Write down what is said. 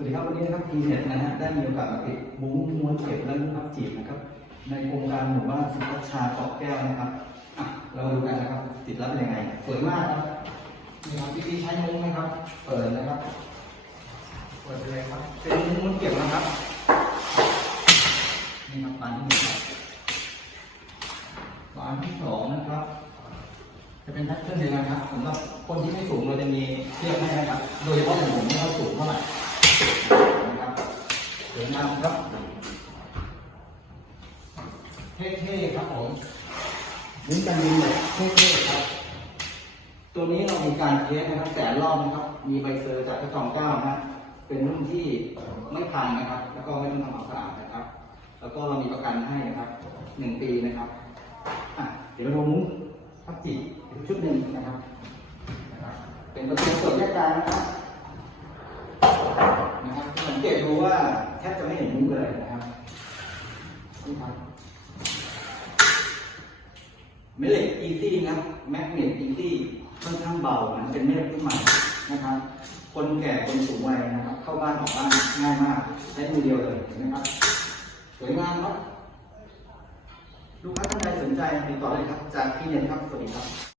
วัสดีครับวันนี้นะครับพีเน็ตนะฮะได้มีโอกาสมาติดมุ้งม้วนเก็บและมุ้งพับจีบนะครับ ในโครงการหมู่บ้านสุขชาเกาะแก้วนะครับอะเรามาดูกันนะครับ ติดรับเป็นยังไงสวยมากครับนี่ครับวิธีใช้มุ้งนะครับ เปิดนะครับเปิดไปเลยครับเป็นมุ้งม้วนเก็บนะครับนี่ครับบานที่หนึ่งครับบานที่สองนะครับ จะเป็นแพทเทิร์นเดียวกันครับสำหรับคนที่ไม่สูงเราจะมีเทียบให้นะครับ โดยเฉพาะอย่างผมไม่ค่อยสูงเท่าไหร่นะครับส วยงามครับ เท่ๆครับผมลิ้นกันดินเลยเท่ๆครับ ตัวนี้เรามีการเทสนะครับแสนรอบนะครับ มีใบเซอร์จากพระจอมเกล้านะเป็นรุ่นที่ไม่พังนะครับ แล้วก็ไม่ต้องทำความสะอาดนะครับ แล้วก็เรามีประกันให้นะครับหนึ่งปีนะครับอะเดี๋ยวเราดูมุ้งพับจีอีกชุดหนึ่งนะครับนะครับ เป็นประตูส่วนแยกกางนะครับนะครับสังเกตดู ว่าแทบจะไม่เห็นมุ้งเลยนะครับนี่ครับแม่เหล็กอีซี่นะแมกเนตอีซี่ค่อนข้างเบานะเป็นแม่เหล็กที่ใหม่นะครับ คนแก่คนสูงวัยนะครับ เข้าบ้านออกบ้านง่ายมากใช้มือเดียวเลยนะครับสวยงามครับลูกค้าท่านใดสนใจติดต่อเลยครับ จากพี่เน็ตครับสวัสดีครับ